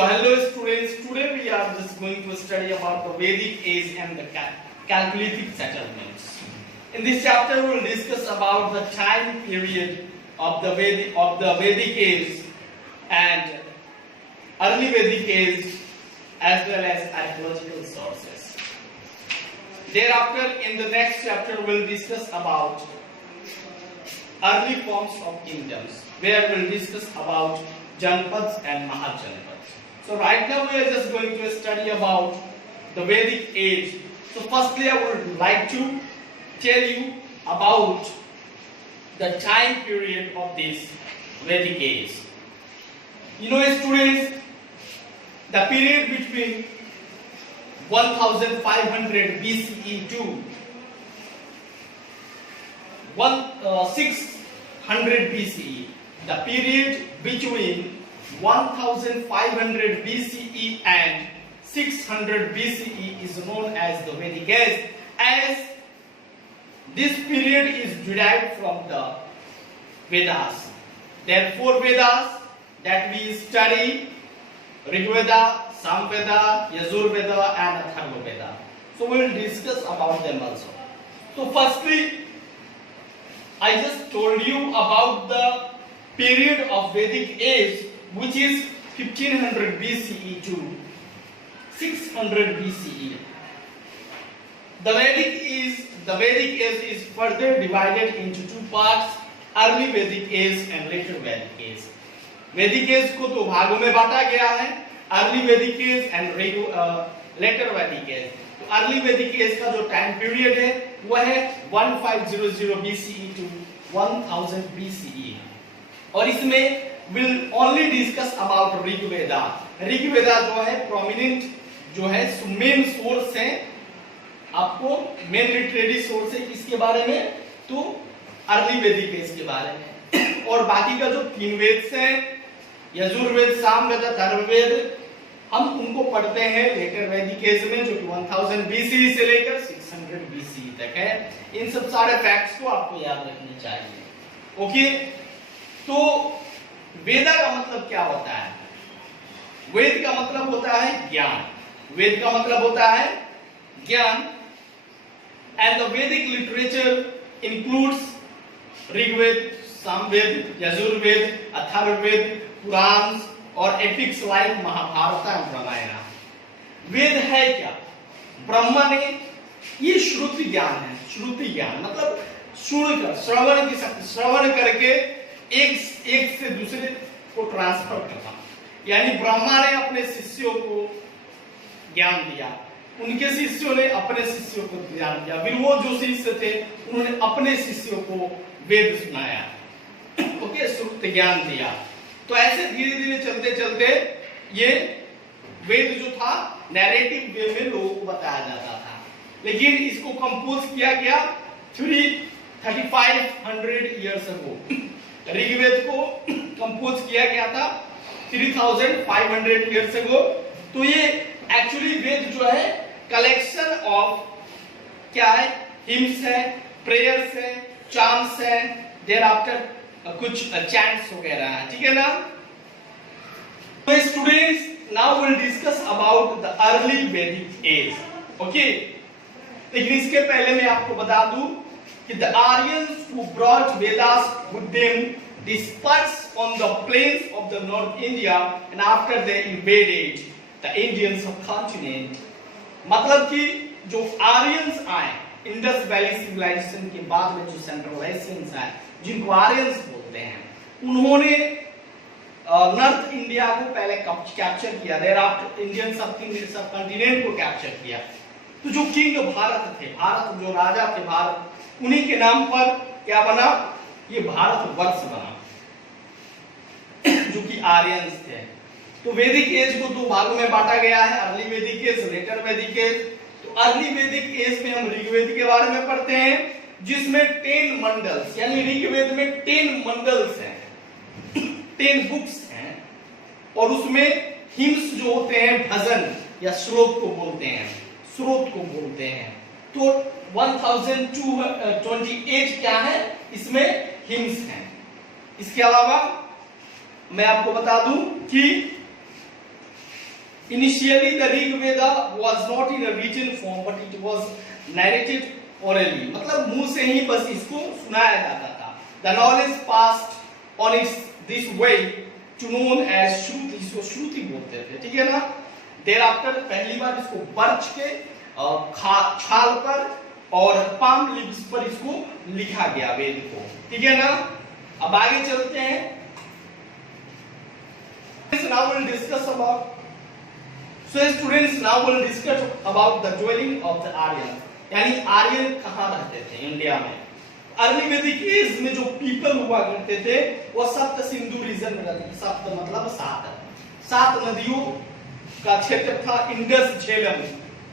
So hello students, today we are just going to study about the Vedic age and the calculated settlements. In this chapter we will discuss about the time period of the Vedic age and early Vedic age as well as archaeological sources. Thereafter in the next chapter we will discuss about early forms of kingdoms, where we will discuss about Janpads and Mahajanpads. So right now we are just going to study about the Vedic age. So firstly I would like to tell you about the time period of this Vedic age. You know students, the period between 1500 BCE to 600 BCE, the period between 1500 BCE and 600 BCE is known as the Vedic age, as this period is derived from the Vedas. There are 4 Vedas that we study: Rig Veda, Samveda, Yajur Veda and Atharva Veda. So we will discuss about them also. So firstly, I just told you about the period of Vedic age, which is 1500 BCE to 600 BCE. The Vedic age is further divided into 2 parts: early Vedic age and later Vedic age. Vedic age को 2 भागों में बांटा गया है: early Vedic age and later Vedic age. तो early Vedic age का जो time period है वह है 1500 BCE to 1000 BCE, और इसमें will only discuss about Rig Veda. Rig Veda जो है प्रोमिनेंट, जो है मेन सोर्स है, आपको मेन लिटरेरी सोर्स है किसके बारे में, तो अर्ली वैदिक एज के बारे में। और बाकी का जो 3 वेद हैं, यजुर्वेद, सामवेद, अथर्ववेद, हम उनको पढ़ते हैं लेटर वैदिक एज में, जो कि 1000 BCE से लेकर 600 BCE तक है। इन सब सारे फैक्ट्स को आपको याद रखने चाहिए। ओके, तो वेदा का मतलब क्या होता है? वेद का मतलब होता है ज्ञान। वेद का मतलब होता है ज्ञान। And the Vedic literature includes Rigveda, Samaveda, Yajurveda, Atharvaveda, Purana और epics like Mahabharata and Ramayana. Veda है क्या? ब्रह्मा ने, ये श्रुति ज्ञान है। श्रुति ज्ञान मतलब सुनकर, श्रवण की शक्ति, श्रवण करके एक से दूसरे को ट्रांसफर करना। यानी ब्रह्मा ने अपने शिष्यों को ज्ञान दिया, उनके शिष्यों ने अपने शिष्यों को ज्ञान दिया, फिर वो जो शिष्य थे उन्होंने अपने शिष्यों को वेद सुनाया। ओके, श्रुति ज्ञान दिया। तो ऐसे धीरे धीरे चलते चलते ये वेद जो था नैरेटिव वे में लोगों को बताया जाता था, लेकिन इसको कंपोज किया गया 3500 इयर्स अगो। ऋग्वेद को कंपोज किया गया था 3500 इयर्स अगो। तो ये एक्चुअली वेद जो है कलेक्शन ऑफ क्या है? हिम्स है, प्रेयर्स है, चांट्स है, देयर आफ्टर कुछ चैंट्स वगैरह है, ठीक है ना? तो students, now will discuss about the early वैदिक एज। ओके, लेकिन इसके पहले मैं आपको बता दूं कि the Aryans who brought Vedas with them dispersed on the plains of the North India and after they invaded the Indian subcontinent. मतलब कि जो आर्यंस आए इंडस वैली सिविलाइजेशन के बाद में, जो सेंट्रल एशियंस आए जिनको आर्यंस बोलते हैं, उन्होंने नॉर्थ इंडिया को पहले कैप्चर किया, देयर आफ्टर इंडियन सबकॉन्टिनेंट को कैप्चर किया। तो जो किंग भारत थे, भारत जो राजा थे भारत, उन्हीं के नाम पर क्या बना? ये भारत वर्ष बना, जो कि आर्यंस थे। तो वैदिक एज को 2 भागों में बांटा गया है: अर्ली वैदिक एज, लेटर वैदिक एज। तो अर्ली वैदिक एज में हम ऋग्वेद के बारे में पढ़ते हैं, जिसमें 10 मंडल्स, यानी ऋग्वेद में 10 मंडल्स हैं, 10 बुक्स हैं, और उसमें हिम्स जो होते हैं, भजन या श्लोक को बोलते हैं, स्रोत को बोलते हैं। तो 1028 क्या है? इसमें हिम्स हैं। इसके अलावा मैं आपको बता दूं कि Initially, the Rig Veda was not in a written form, but it was narrated orally. मतलब मुंह से ही बस इसको सुनाया जाता था. The knowledge passed on its this way to known as श्रुति. इसको श्रुति बोलते थे, ठीक है ना. Thereafter पहली बार इसको बर्च के छाल पर और पाम लीव्स पर इसको लिखा गया वेद को, ठीक है ना. अब आगे चलते हैं. Now we'll discuss about. So students, now we'll discuss about the dwelling of the Aryans. यानी आर्यन कहाँ रहते थे इंडिया में. अर्ली वैदिक एज में जो पीपल हुआ करते थे वो सप्त सिंधु रीजन में रहते थे. सप्त मतलब सात नदियों का क्षेत्र था. इंडस, झेलम,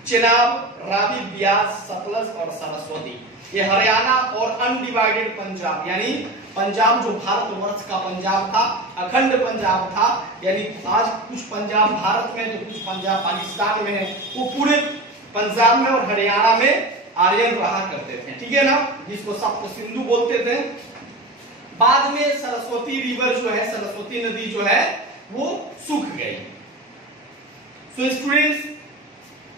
चेनाब, रावी, ब्यास, सतलज और सरस्वती. ये हरियाणा और अनडिवाइडेड पंजाब, यानी पंजाब जो भारतवर्ष का पंजाब था, अखंड पंजाब था, यानी आज कुछ पंजाब भारत में तो कुछ पंजाब पाकिस्तान में है, वो पूरे पंजाब में और हरियाणा में आर्यन रहा करते थे, ठीक है ना. जिसको सप्त सिंधु बोलते थे. बाद में सरस्वती रिवर जो है, सरस्वती नदी जो है वो सूख गई. सो स्टूडेंट्स,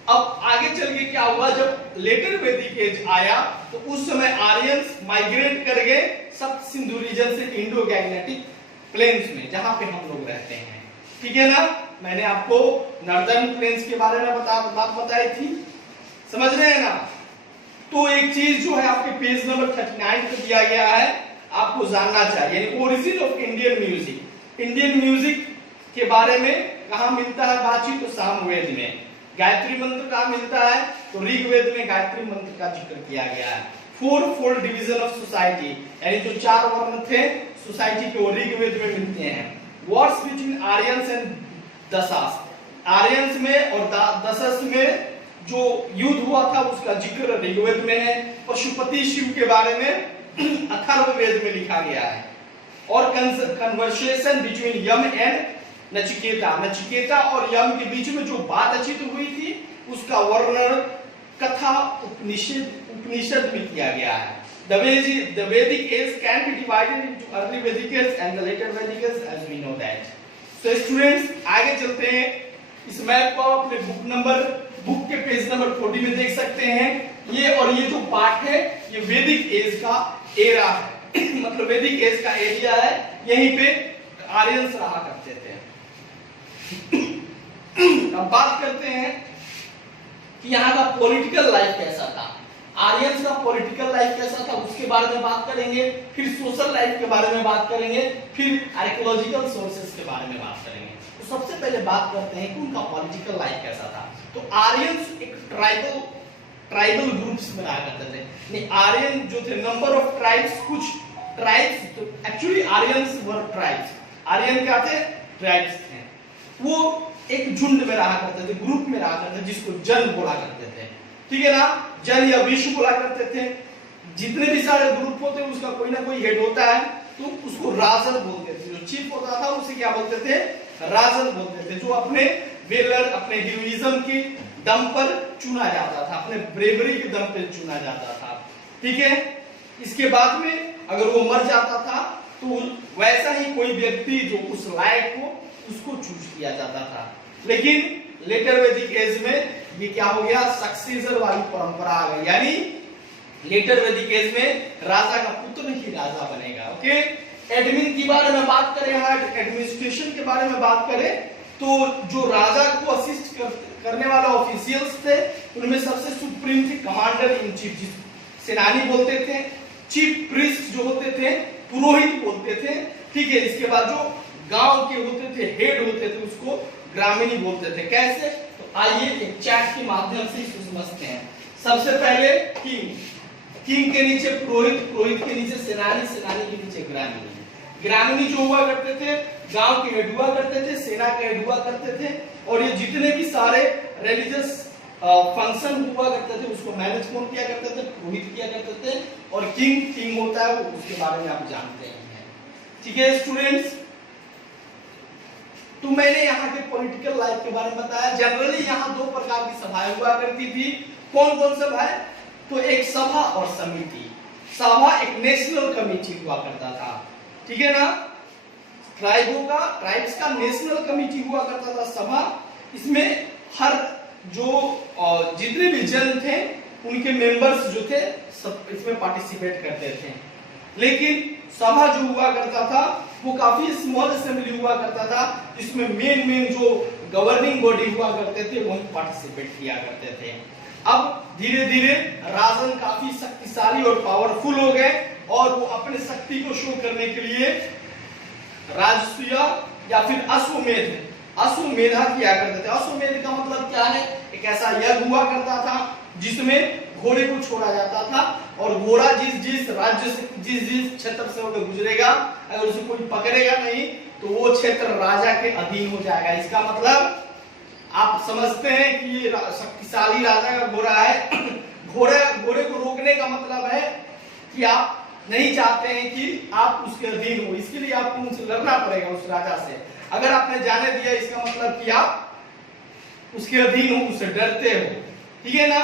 अब आगे चल के क्या हुआ, जब लेटर वैदिक एज आया तो उस समय आर्यंस माइग्रेट कर गए सप्त सिंधु रीजन से इंडो गैंगेटिक प्लेन्स में, जहां पे हम लोग रहते हैं, ठीक है ना. मैंने आपको नॉर्दर्न प्लेन्स के बारे में बात बताई थी, समझ रहे हैं ना. तो एक चीज जो है आपके पेज नंबर 39 पे दिया गया है, आपको जानना चाहिए, यानी origin of Indian music. Indian music के बारे में कहां मिलता है बातचीत, तो सामवेद में. गायत्री मंत्र कहां मिलता है, तो ऋग्वेद में गायत्री मंत्र का जिक्र किया गया है. Four fold division of society, यानी जो 4 वर्ण थे सोसाइटी के, वो ऋग्वेद में मिलते हैं. Wars between Aryans and Dasas, Aryans में और दसस में जो युद्ध हुआ था उसका जिक्र ऋग्वेद में है. पशुपति शिव के बारे में अथर्ववेद में लिखा गया है. और conversation between Yama and Nachiketa, Nachiketa और यम के बीच में जो बातचीत हुई थी उसका वर्णन कथा उपनिषद में किया गया है. The Vedic age can be divided into early Vedic age and the later Vedic age, as we know that. So students, आगे चलते हैं. इस मैप को अपने बुक के पेज नंबर 40 में देख सकते हैं. ये और ये जो पार्ट है ये वैदिक एज का एरा है मतलब वैदिक एज का एरिया है, यहीं पे आर्यंस रहा करते थे. अब बात करते हैं कि यहाँ का पॉलिटिकल लाइफ कैसा था. आर्यंस का पॉलिटिकल लाइफ कैसा था उसके बारे में बात करेंगे, फिर सोशल लाइफ के बारे में बात करेंगे, फिर आर्कियोलॉजिकल सोर्सेस के बारे में बात करेंगे. तो सबसे पहले बात करते हैं कि उनका पॉलिटिकल लाइफ कैसा था. तो आर्यंस एक ट्राइबल ग्रुप्स में रहा करते थे. नहीं, आर्यन जो थे, नंबर ऑफ ट्राइब्स, कुछ ट्राइब्स, तो actually Aryans were tribes. Aryan क्या थे, ट्राइब्स थे. वो एक झुंड में रहा करते थे, ग्रुप में रहा करते थे, जिसको जन बोला करते थे, ठीक है ना. जन या विश्व बोला करते थे. जितने भी सारे ग्रुप होते हैं उसका कोई ना कोई हेड होता है, तो उसको राजन बोलते थे. जो चीफ होता था उसे क्या बोलते थे, राजन बोलते थे. जो अपने वेलर, अपने हीरोइज्म के दम पर चुना जाता था, अपने ब्रेवरी के दम पर चुना जाता था, ठीक है. इसके बाद में अगर वो मर जाता था तो वैसा ही कोई व्यक्ति जो उस लायक हो उसको चूज किया जाता था. लेकिन लेटर वैदिक एज में ये क्या हो गया, सक्सेसर वाली परंपरा आ गई. यानी लेटर वैदिक एज में राजा का पुत्र ही राजा बनेगा. ओके. एडमिन के बारे में बात करें, एडमिनिस्ट्रेशन के बारे में बात करें, तो जो राजा को असिस्ट करने वाला ऑफिशियल्स थे उनमें सबसे सुप्रीम थे कमांडर इन चीफ, सेनानी बोलते थे. चीफ प्रीस्ट जो होते थे पुरोहित बोलते थे, ठीक है. इसके बाद जो गांव के होते थे, हेड होते थे, उसको ग्रामीणी बोलते थे. कैसे, तो आइए एक चैट के माध्यम से इसको समझते हैं. सबसे पहले किंग के नीचे पुरोहित, पुरोहित के नीचे सेनानी, सेनानी के नीचे ग्रामीणी. ग्रामीणी जो हुआ करते थे गांव के हेड हुआ करते थे, सेना के हेड हुआ करते थे. और ये जितने भी सारे रिलीजियस फंक्शन हुआ करते थे उसको मैनेज कौन किया करते थे, पुरोहित किया करते थे. और किंग होता है वो, उसके बारे में आप जानते हैं, ठीक है स्टूडेंट्स. तो मैंने यहाँ के पॉलिटिकल लाइफ के बारे में बताया. जनरली यहाँ 2 प्रकार की सभाएं हुआ करती थी. कौन कौन सभाएं, तो एक सभा और समिति. सभा एक नेशनल कमेटी हुआ करता था, ठीक है ना. ट्राइब्स का नेशनल कमेटी हुआ करता था सभा. इसमें हर जो जितने भी जन थे उनके मेंबर्स जो थे सब इसमें पार्टिसिपेट करते थे। लेकिन सभा जो हुआ करता था वो काफी स्मॉल असेंबली हुआ करता था, जिसमें मेन जो गवर्निंग बॉडी हुआ करते थे वही पार्टिसिपेट किया करते थे। अब धीरे धीरे राजन काफी शक्तिशाली और पावरफुल हो गए और वो अपने शक्ति को शो करने के लिए राजसूय या फिर अश्वमेधा किया करते थे। अश्वमेध का मतलब क्या है? एक ऐसा यज्ञ हुआ करता था जिसमें घोड़े को छोड़ा जाता था और घोड़ा जिस राज्य से जिस क्षेत्र से होकर गुजरेगा, अगर उसे कोई पकड़ेगा नहीं तो वो क्षेत्र राजा के अधीन हो जाएगा। इसका मतलब आप समझते हैं कि ये शक्तिशाली राजा का घोड़ा है। घोड़े को रोकने का मतलब है कि आप नहीं चाहते हैं कि आप उसके अधीन हो, इसके लिए आपको उनसे लड़ना पड़ेगा, उस राजा से। अगर आपने जाने दिया इसका मतलब कि आप उसके अधीन हो, उससे डरते हो, ठीक है ना।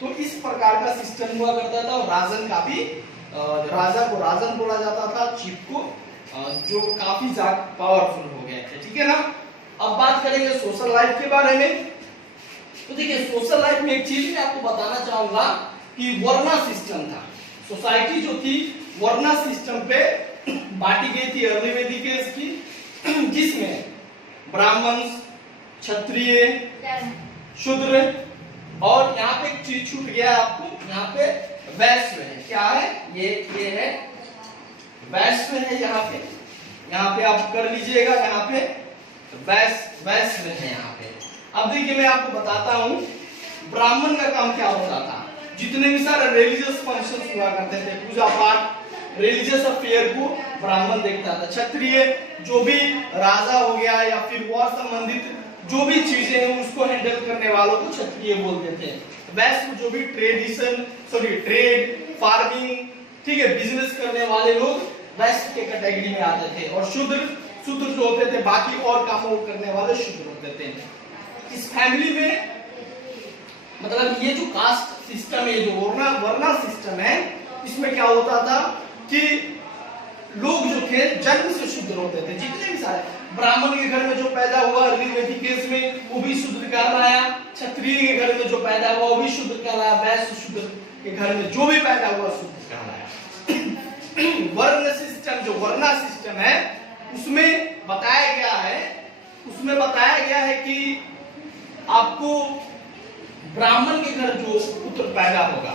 तो इस प्रकार का सिस्टम हुआ करता था और राजन का भी राजा को राजन बोला जाता था, चीफ को, जो काफी ज्यादा पावरफुल हो गए थे, ठीक है ना। अब बात करेंगे सोशल लाइफ के बारे में। तो देखिए सोशल लाइफ में एक चीज मैं आपको बताना चाहूंगा कि वर्ना सिस्टम था। सोसाइटी जो थी वर्ना सिस्टम पे बांटी गई थी अर्ली वैदिक एज की, जिसमें ब्राह्मण, क्षत्रिय, शूद्र और यहाँ पे एक चीज छूट गया आपको, यहाँ पे वैश्य है। क्या है ये है वैश्य है। यहाँ पे आप कर लीजिएगा, यहाँ पे वैश्य है यहाँ पे। अब देखिए मैं आपको बताता हूँ ब्राह्मण का काम क्या होता था। जितने भी सारे रिलीजियस फंक्शंस हुआ करते थे, पूजा पाठ, रिलीजियस अफेयर को ब्राह्मण देखता था। क्षत्रिय जो भी राजा हो गया या फिर वॉर संबंधित जो भी चीजें हैं उसको हैंडल करने वालों को क्षत्रिय बोलते थे। वैश्य जो भी ट्रेड, फार्मिंग, ठीक है, बिजनेस करने वाले लोग वैश्य के कैटेगरी में आते थे। और शूद्र जो होते थे बाकी और कामों करने वाले शूद्र होते थे। इस फैमिली में मतलब ये जो कास्ट सिस्टम है, जो वर्ना सिस्टम है, इसमें क्या होता था कि लोग जो थे जन्म से शूद्र होते थे। जितने भी सारे ब्राह्मण के घर में जो पैदा हुआ अर्ली वैदिक केस में वो भी शूद्र कहलाया, क्षत्रिय के घर में जो पैदा हुआ वो भी शूद्र कहलाया, वैश्य शूद्र के घर में जो भी पैदा हुआ शूद्र कहलाया। वर्ण सिस्टम जो वर्ना सिस्टम है उसमें बताया गया है कि आपको ब्राह्मण के घर जो पुत्र पैदा होगा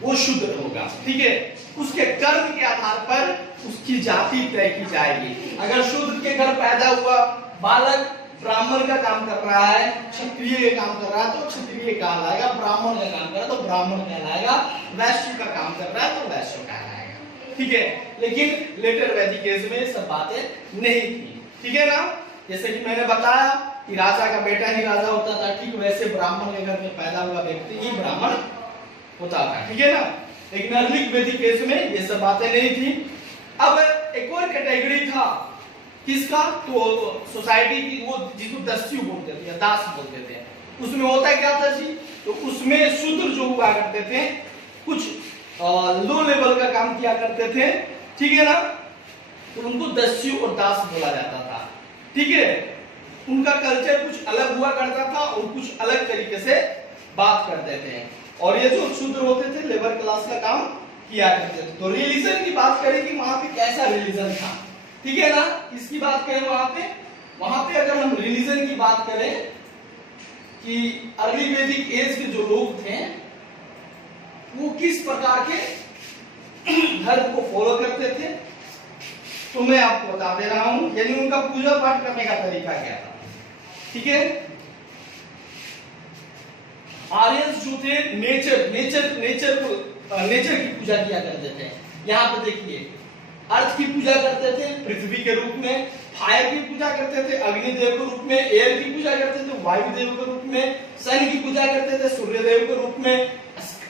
वो शूद्र होगा, ठीक है। उसके कर्म के आधार पर उसकी जाति तय की जाएगी। अगर शूद्र के घर पैदा हुआ बालक ब्राह्मण का काम कर रहा है, क्षत्रिय का काम कर रहा है तो क्षत्रिय कहलाएगा, ब्राह्मण का काम कर रहा है तो ब्राह्मण कहलाएगा, वैश्य का काम कर रहा है तो वैश्य कहलाएगा, ठीक है। लेकिन लेटर वैदिक एज में सब बातें नहीं थी, ठीक है ना। जैसे कि मैंने बताया कि राजा का बेटा ही राजा होता था, ठीक वैसे ब्राह्मण के घर में पैदा हुआ व्यक्ति ही ब्राह्मण होता था, ठीक है ना। लेकिन अर्ली वैदिक एज में ये सब बातें नहीं थी। अब एक और कैटेगरी था किसका, तो सोसाइटी की, वो जिसको दस्यु बोलते थे या दास बोलते थे। उसमें होता क्या था जी, तो उसमें शूद्र जो हुआ करते थे कुछ लो लेवल का काम किया करते थे, ठीक है ना। तो उनको दस्यु और दास बोला जाता था, ठीक है। उनका कल्चर कुछ अलग हुआ करता था और कुछ अलग तरीके से बात करते थे। और ये जो शूद्र होते थे लेबर क्लास का काम किया करते थे। तो रिलीजन की बात करें कि वहां पे कैसा रिलीजन था, ठीक है ना। इसकी बात करें वहां पे अगर हम रिलीजन की बात करें कि अर्ली वैदिक एज के जो लोग थे वो किस प्रकार के धर्म को फॉलो करते थे, तो मैं आपको बता दे रहा हूं। यानी उनका पूजा पाठ करने का तरीका क्या था, ठीक है। आर्यंस जो थे नेचर की पूजा किया करते थे। यहाँ पे देखिए अर्थ की पूजा करते थे पृथ्वी के रूप में, फायर की पूजा करते थे अग्निदेव के रूप में, एयर की पूजा करते थे वायुदेव के रूप में, सन की पूजा करते थे सूर्यदेव के रूप में,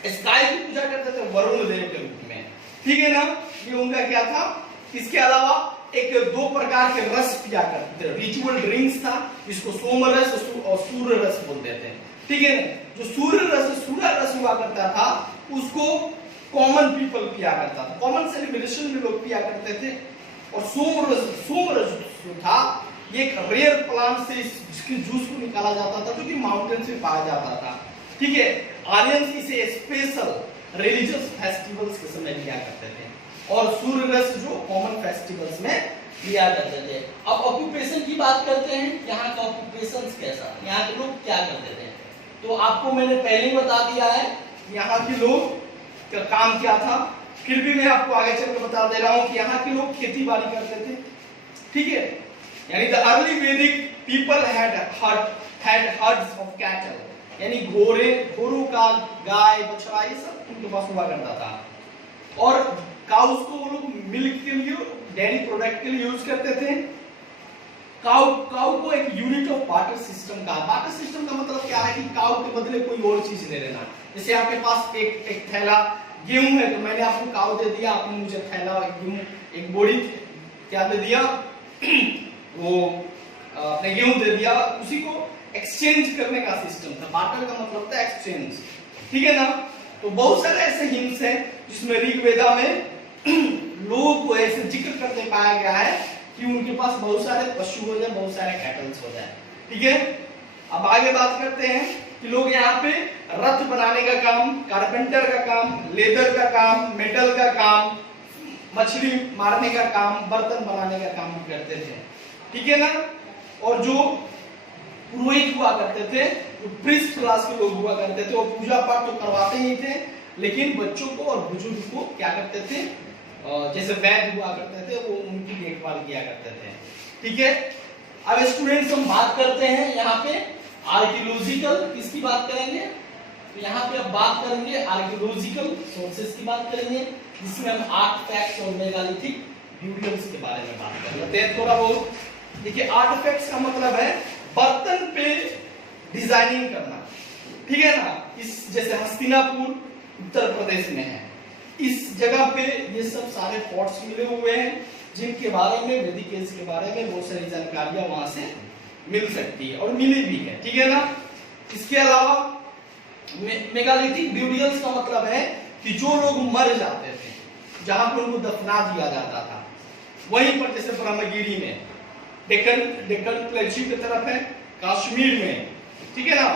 स्काई की पूजा करते थे वरुण देव के रूप में, ठीक है ना। ये उनका क्या था। इसके अलावा एक दो प्रकार के रस पिया करते थे, रिचुअल ड्रिंक्स था, जिसको सोम रस और सूर्य रस बोलते थे, ठीक है ना। जो सूर्य रस हुआ करता था उसको कॉमन पीपल पिया करता था, कॉमन सेलिब्रेशन में लोग पिया करते थे। और सोम रस जो था ये एक रेयर प्लांट से इसके जूस को निकाला जाता था जो कि माउंटेन से पाया जाता था। ठीक है, आर्यंस इसे स्पेशल रिलीजियस फेस्टिवल्स के समय लिया करते थे और सूर्य रस जो कॉमन फेस्टिवल्स में लिया करते थे। अब ऑक्यूपेशन की बात करते हैं, यहाँ का ऑक्यूपेशन कैसा, यहाँ के लोग क्या करते थे। तो आपको मैंने पहले ही बता दिया है यहाँ के लोग का काम क्या था, फिर भी मैं आपको आगे चल के बता दे रहा हूँ कि यहाँ के लोग खेती बाड़ी करते थे। ठीक है, यानी द अर्ली वैदिक people had hertz of cattle, यानी घोड़ों का, गाय बछड़ा ये सब उनके पास हुआ करता था। और काउस को वो लोग मिल्क के लिए, डेयरी प्रोडक्ट के लिए यूज करते थे। काउ को एक यूनिट ऑफ बार्टर सिस्टम का, बार्टर सिस्टम का मतलब क्या है कि काउ के बदले कोई और चीज ले लेना। जैसे आपके पास एक थैला गेहूं है तो मैंने आपको काउ दे दिया, आपने मुझे थैला गेहूं एक बोरी क्या दे दिया वो अपने गेहूं दे दिया, उसी को एक्सचेंज करने का सिस्टम था। बार्टर का मतलब था एक्सचेंज। ठीक है ना। तो बहुत सारे ऐसे हिंट्स हैं जिसमें ऋग्वेदा में लोगों को ऐसे जिक्र करते पाया गया है कि उनके पास बहुत सारे पशु हो जाए, बहुत सारे कैटल्स हो जाए। ठीक है, अब आगे बात करते हैं कि लोग यहाँ पे रथ बनाने का काम, कारपेंटर का काम, लेदर का काम, मेटल का काम, मछली मारने का काम, बर्तन बनाने का काम करते थे। ठीक है ना। और जो पुरोहित हुआ करते थे, जो प्रीस्ट क्लास के लोग हुआ करते थे, वो पूजा पाठ तो करवाते ही थे, लेकिन बच्चों को और बुजुर्ग को क्या करते थे, जैसे वैद्य हुआ करते थे, वो उनकी देखभाल किया करते थे। ठीक है, अब स्टूडेंट्स हम बात करते हैं यहाँ पे आर्कियोलॉजिकल, किसकी बात करेंगे, तो यहाँ पे अब बात करेंगे आर्कियोलॉजिकल सोर्सेस की बात करेंगे, जिसमें हम आर्टिफैक्ट्स और मेगालिथिक ब्यूरियल्स के बारे में बात कर लेते हैं थोड़ा बहुत। देखिए, आर्टिफैक्ट्स का मतलब है बर्तन पे डिजाइनिंग करना। ठीक है ना। इस जैसे हस्तिनापुर उत्तर प्रदेश में है, इस जगह पे ये सब सारे पॉट्स मिले हुए हैं जिनके बारे में, वैदिक एज के बारे में बहुत सारी जानकारियां वहां से मिल सकती है और मिली भी है। ठीक है ना। इसके अलावा मेगालिथिक ब्यूरियल्स का मतलब है कि जो लोग मर जाते थे, जहां पर उनको दफना दिया जाता था, वहीं पर जैसे ब्रह्मगिरी में, डेक्कन प्लेट्यू की तरफ है, कश्मीर में, ठीक है ना,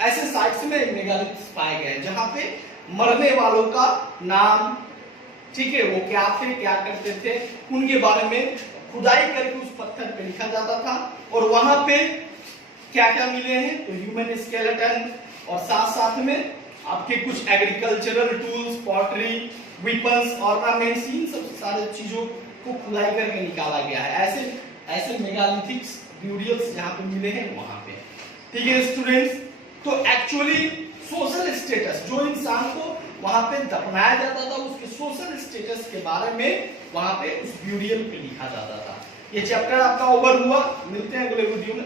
ऐसे साइट्स में मेगालिथ्स पाए गए जहां पे मरने वालों का नाम, ठीक है, वो क्या थे, क्या करते थे, उनके बारे में खुदाई करके उस पत्थर पे लिखा जाता था। और वहां पे क्या क्या मिले हैं, तो ह्यूमन स्केलेटन और साथ साथ में आपके कुछ agricultural tools, pottery, weapons, ornaments, इन सब सारे चीजों को खुदाई करके निकाला गया है। ऐसे मेगालिथिक ब्यूरियल्स जहां पे मिले हैं वहां पे। ठीक है स्टूडेंट्स, तो एक्चुअली सोशल स्टेटस, जो इंसान को वहां पे दफनाया जाता था, उसके सोशल स्टेटस के बारे में वहां पे उस ब्यूरियल पे लिखा जाता था। ये चैप्टर आपका ओवर हुआ, मिलते हैं अगले वीडियो में।